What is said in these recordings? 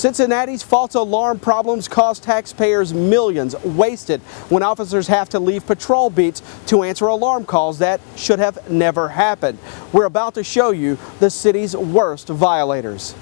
Cincinnati's false alarm problems cost taxpayers millions wasted when officers have to leave patrol beats to answer alarm calls that should have never happened. We're about to show you the city's worst violators.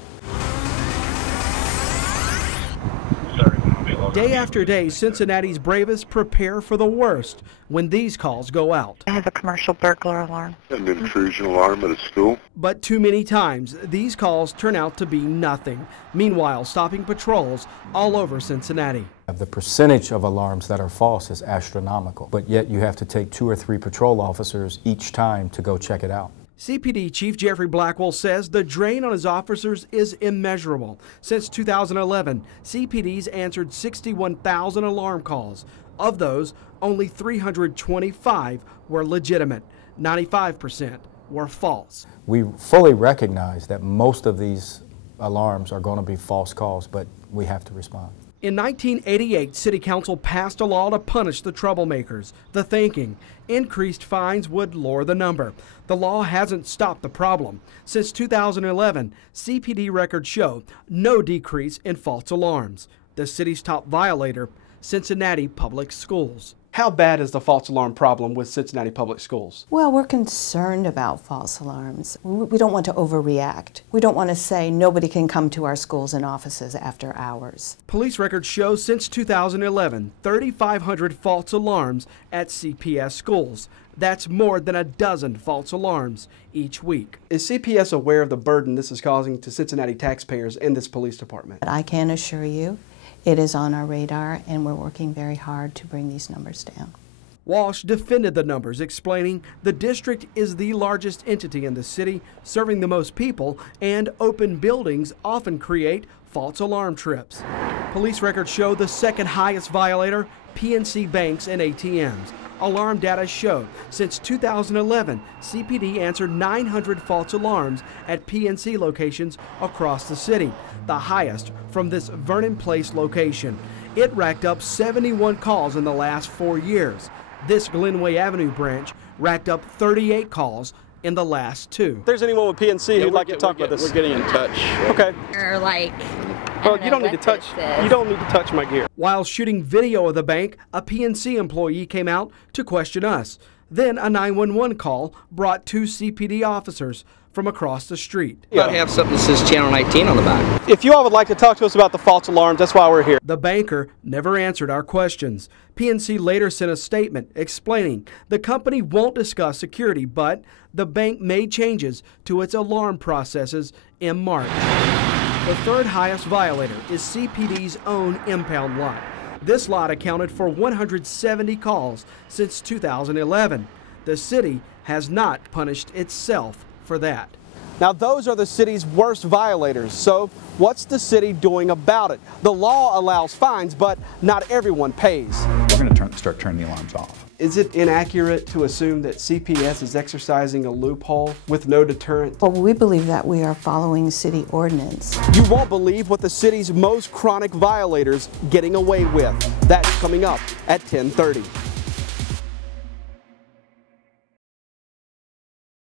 Day after day, Cincinnati's bravest prepare for the worst when these calls go out. I have a commercial burglar alarm. An intrusion alarm at a school. But too many times, these calls turn out to be nothing. Meanwhile, stopping patrols all over Cincinnati. The percentage of alarms that are false is astronomical, but yet you have to take 2 or 3 patrol officers each time to go check it out. CPD Chief Jeffrey Blackwell says the drain on his officers is immeasurable. Since 2011, CPD's answered 61,000 alarm calls. Of those, only 325 were legitimate. 95% were false. We fully recognize that most of these alarms are going to be false calls, but we have to respond. In 1988, City Council passed a law to punish the troublemakers. The thinking, increased fines would lower the number. The law hasn't stopped the problem. Since 2011, CPD records show no decrease in false alarms. The city's top violator, Cincinnati Public Schools. How bad is the false alarm problem with Cincinnati Public Schools? Well, we're concerned about false alarms. We don't want to overreact. We don't want to say nobody can come to our schools and offices after hours. Police records show since 2011, 3,500 false alarms at CPS schools. That's more than a dozen false alarms each week. Is CPS aware of the burden this is causing to Cincinnati taxpayers and this police department? But I can assure you, it is on our radar, and we're working very hard to bring these numbers down. Walsh defended the numbers, explaining the district is the largest entity in the city, serving the most people, and open buildings often create false alarm trips. Police records show the second highest violator, PNC banks and ATMs. Alarm data showed since 2011, CPD answered 900 false alarms at PNC locations across the city, the highest from this Vernon Place location. It racked up 71 calls in the last 4 years. This Glenway Avenue branch racked up 38 calls in the last 2. If there's anyone with PNC who'd like to talk about this. We're getting in touch. Okay. Or like, well, you don't need to touch. You don't need to touch my gear. While shooting video of the bank, a PNC employee came out to question us. Then a 911 call brought 2 CPD officers from across the street. I have something that says Channel 19 on the back. If you all would like to talk to us about the false alarms, that's why we're here. The banker never answered our questions. PNC later sent a statement explaining the company won't discuss security, but the bank made changes to its alarm processes in March. The third highest violator is CPD's own impound lot. This lot accounted for 170 calls since 2011. The city has not punished itself for that. Now, those are the city's worst violators. So what's the city doing about it? The law allows fines, but not everyone pays. We're going to start turning the alarms off. Is it inaccurate to assume that CPS is exercising a loophole with no deterrent? Well, we believe that we are following city ordinance. You won't believe what the city's most chronic violators getting away with. That's coming up at 10:30.